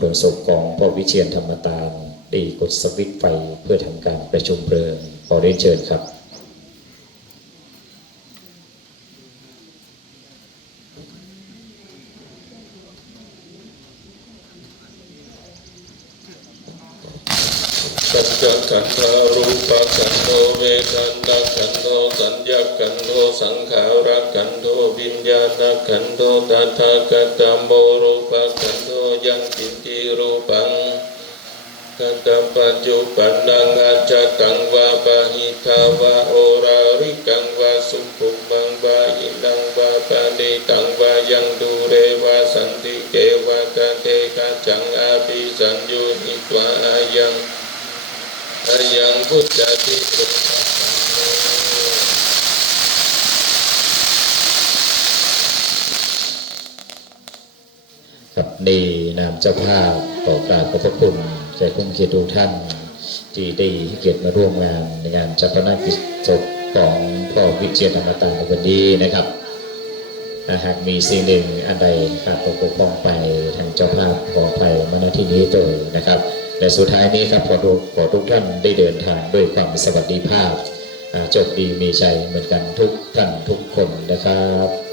เพลิงศพของพ่อวิเชียนธรรมตามได้กดสวิตช์ไฟเพื่อทำการประชุมเพลิงขอเรียนเชิญครับสัจจขันธารูปขันโธเวทนาขันโธสัญญาขันโธสังขารขันโธวิญญาณขันโธตถาคตโมรูปขันโธยังกินติ รูปังกัตปัจจุปันนังอาจตังวาปะหิทาวาโอราริกังวาสุภุมังวาอินังวาปะนิตังวายังดูเรวาสันติเกวะกะเทกะจังอาภิสัญญูหิตวาอายังอายังพุทธติสุ ขะครับในนามเจ้าภาพขอกราบขอบพระคุณใจคุ้มเกียรติทุกท่านที่ได้ให้เกียรติมาร่วมงานในงานจัปนากิจศพของพ่อวิเชียรธรรมตาในวันนี้นะครับหากมีสิ่งหนึ่งอันใดขาดตกบกพร่องไปทางเจ้าภาพขออภัยมาณที่นี้โดยนะครับและสุดท้ายนี้ครับขอทุกขอทุกท่านได้เดินทางด้วยความสวัสดิภาพอ่าโชคดีมีใจเหมือนกันทุกท่านทุกคนนะครับ